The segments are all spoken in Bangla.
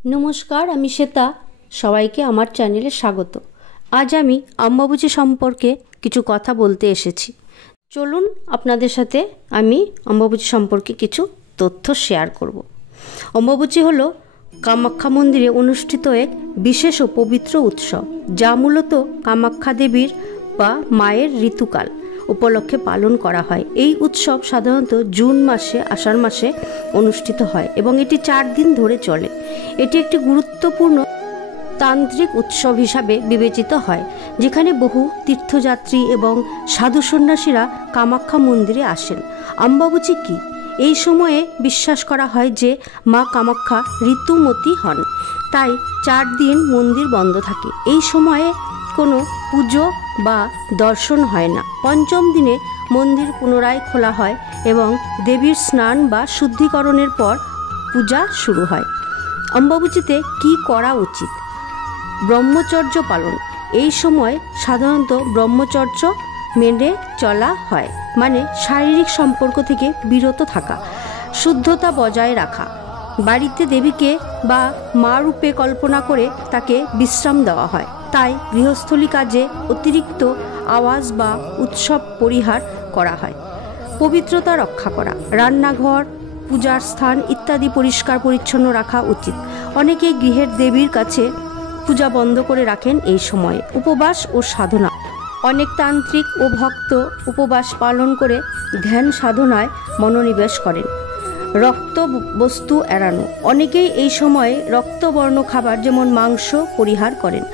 নমস্কার, আমি শ্বেতা। সবাইকে আমার চ্যানেলে স্বাগত। আজ আমি অম্বুবাচী সম্পর্কে কিছু কথা বলতে এসেছি। চলুন আপনাদের সাথে আমি অম্বুবাচী সম্পর্কে কিছু তথ্য শেয়ার করব। অম্বুবাচী হলো কামাখ্যা মন্দিরে অনুষ্ঠিত এক বিশেষ ও পবিত্র উৎসব, যা মূলত কামাখ্যা দেবীর বা মায়ের ঋতুকাল উপলক্ষে পালন করা হয়। এই উৎসব সাধারণত জুন মাসে, আষাঢ় মাসে অনুষ্ঠিত হয় এবং এটি 4 দিন ধরে চলে। এটি একটি গুরুত্বপূর্ণ তান্ত্রিক উৎসব হিসাবে বিবেচিত হয়, যেখানে বহু তীর্থযাত্রী এবং সাধু সন্ন্যাসীরা কামাখ্যা মন্দিরে আসেন। অম্বুবাচী কি? এই সময়ে বিশ্বাস করা হয় যে মা কামাখ্যা ঋতুমতী হন, তাই 4 দিন মন্দির বন্ধ থাকে। এই সময়ে কোনো পুজো বা দর্শন হয় না। পঞ্চম দিনে মন্দির পুনরায় খোলা হয় এবং দেবীর স্নান বা শুদ্ধিকরণের পর পূজা শুরু হয়। অম্বুবাচীতে কি করা উচিত? ব্রহ্মচর্য পালন। এই সময় সাধারণত ব্রহ্মচর্য মেনে চলা হয়, মানে শারীরিক সম্পর্ক থেকে বিরত থাকা, শুদ্ধতা বজায় রাখা, বাড়িতে দেবীকে বা মা রূপে কল্পনা করে তাকে বিশ্রাম দেওয়া হয়। তাই গৃহস্থলী কাজে অতিরিক্ত আওয়াজ বা উৎসব পরিহার করা হয়। পবিত্রতা রক্ষা করা, রান্নাঘর, পূজার স্থান ইত্যাদি পরিষ্কার পরিচ্ছন্ন রাখা উচিত। অনেকেই গৃহের দেবীর কাছে পূজা বন্ধ করে রাখেন এই সময়ে। উপবাস ও সাধনা, অনেক তান্ত্রিক ও ভক্ত উপবাস পালন করে ধ্যান সাধনায় মনোনিবেশ করেন। রক্ত বস্তু এড়ানো, অনেকেই এই সময়ে রক্তবর্ণ খাবার যেমন মাংস পরিহার করেন।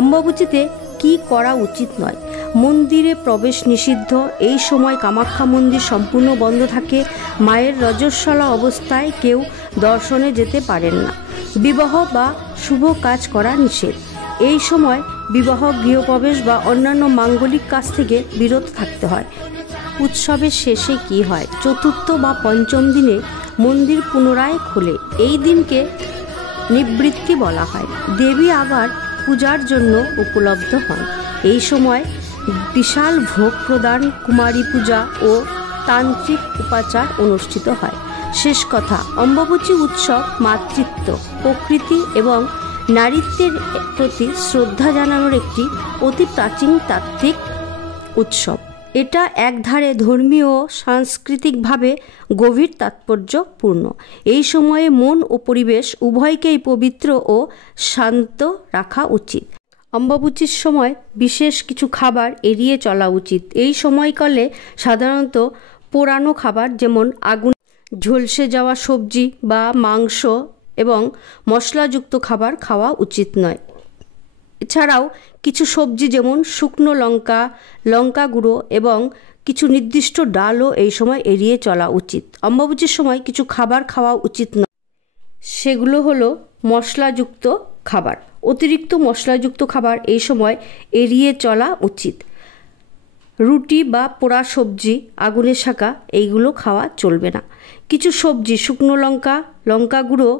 অম্বুবাচীতে কি করা উচিত নয়? মন্দিরে প্রবেশ নিষিদ্ধ। এই সময় কামাখ্যা মন্দির সম্পূর্ণ বন্ধ থাকে। মায়ের রজস্বলা অবস্থায় কেউ দর্শনে যেতে পারেন না। বিবাহ বা শুভ কাজ করা নিষেধ। এই সময় বিবাহ, গৃহপ্রবেশ বা অন্যান্য মাঙ্গলিক কাজ থেকে বিরত থাকতে হয়। উৎসবের শেষে কি হয়? চতুর্থ বা পঞ্চম দিনে মন্দির পুনরায় খোলে। এই দিনকে নিবৃত্তি বলা হয়। দেবী আবার পূজার জন্য উপলব্ধ হন। এই সময় বিশাল ভোগ প্রদান, কুমারী পূজা ও তান্ত্রিক উপাচার অনুষ্ঠিত হয়। শেষ কথা, অম্বুবাচী উৎসব মাতৃত্ব, প্রকৃতি এবং নারীত্বের প্রতি শ্রদ্ধা জানানোর একটি অতি প্রাচীন তাত্ত্বিক উৎসব। এটা একধারে ধর্মীয় ও সাংস্কৃতিকভাবে গভীর তাৎপর্যপূর্ণ। এই সময়ে মন ও পরিবেশ উভয়কেই পবিত্র ও শান্ত রাখা উচিত। অম্বুবাচীর সময় বিশেষ কিছু খাবার এড়িয়ে চলা উচিত। এই সময়কালে সাধারণত পোড়ানো খাবার যেমন আগুন ঝলসে যাওয়া সবজি বা মাংস এবং মশলাযুক্ত খাবার খাওয়া উচিত নয়। এছাড়াও কিছু সবজি যেমন শুকনো লঙ্কা, লঙ্কা গুঁড়ো এবং কিছু নির্দিষ্ট ডালও এই সময় এড়িয়ে চলা উচিত। অম্বুবাচীর সময় কিছু খাবার খাওয়া উচিত নয়, সেগুলো হলো মশলাযুক্ত খাবার। অতিরিক্ত মশলাযুক্ত খাবার এই সময় এড়িয়ে চলা উচিত। রুটি বা পোড়া সবজি, আগুনের শাঁকা, এইগুলো খাওয়া চলবে না। কিছু সবজি, শুকনো লঙ্কা, লঙ্কা গুঁড়ো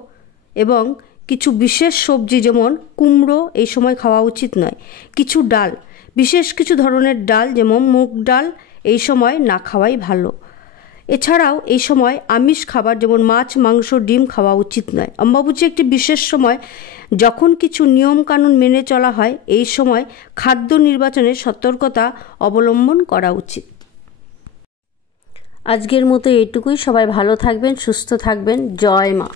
এবং কিছু বিশেষ সবজি যেমন কুমড়ো এই সময় খাওয়া উচিত নয়। কিছু ডাল, বিশেষ কিছু ধরনের ডাল যেমন মুগ ডাল এই সময় না খাওয়াই ভালো। এছাড়াও এই সময় আমিষ খাবার যেমন মাছ, মাংস, ডিম খাওয়া উচিত নয়। অম্বুবাচী একটি বিশেষ সময় যখন কিছু নিয়মকানুন মেনে চলা হয়। এই সময় খাদ্য নির্বাচনে সতর্কতা অবলম্বন করা উচিত। আজকের মতো এইটুকুই। সবাই ভালো থাকবেন, সুস্থ থাকবেন। জয় মা।